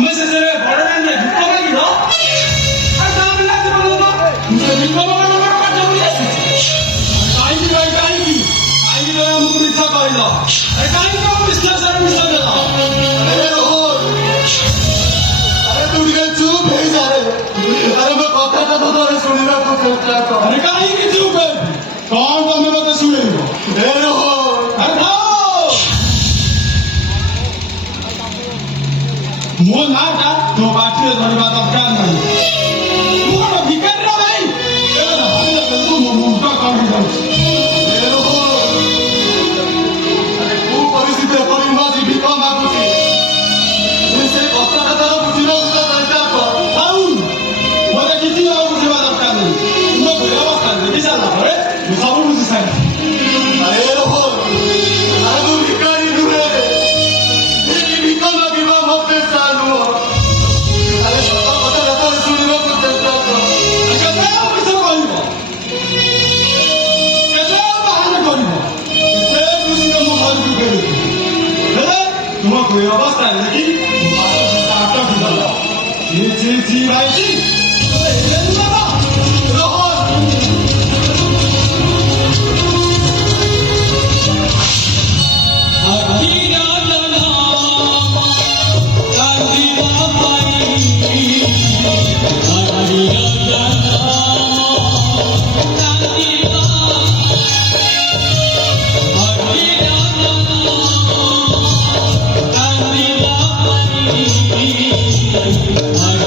মেসেজে বড় না ভিক্ষা মাগি না আর দাম লাগতে বলো না তুমি ভিক্ষা মাগার নম্বর পাঠা হয়ে আছে কাহিনী ভাই কাহিনী কাহিনী ভাই আমাকে মিথ্যা কইল আরে কাহিনী তো বিশ্বাস আর মিথ্যা দিল अरे रोहन अरे तू ଟିକେ চুপ হয়ে যা রে আরে मैं কথাটা তো তোরে শুনিବାକୁ চেষ্টা কর আরে কাহিনী চুপ है कौन तमे बता सुनेगा ए रोहन अरे खाओ मुंह ना था तो बाकी थोड़ी बात अब क्या नहीं मुंह बिकर रहा भाई ये ना हमें तो मुंह का काम कर ए रोहन अरे तू परिस्थिति एपରି ନୁହଁ ଯେ ଭିକ ମାଗୁଛି ତୁମେ ସେ କଥାଟା ତାର ବୁଝିବାକୁ ଚେଷ୍ଟା କର आओ मुझे किसी और मुझे बात अब क्या नहीं तुम कोई अवस्था नहीं किसा ना रे ये सब मुझे सही अरे रोहन अरे तू भिखारी ନୁହେଁ रे ଏଠି ଭିକ ମାଗିବା ମୋ ପେଶା ନୁହଁ अरे ସତ କଥାଟା ତାର ଶୁଣିବାକୁ ଚେଷ୍ଟା କର କେତେ କିସ କହିବ କେତେ ବାହାନା କରିବ କେତେ ଖୁସି ମୁଁ ଘରକୁ ଫେରୁଛି ହେଲେ ତୁମ କୋଇ ଅବସ୍ଥା ଦେଖି ଆଟ ଭିତର ଛି ଭାଇ ଛି ବାବା ରୋହନ I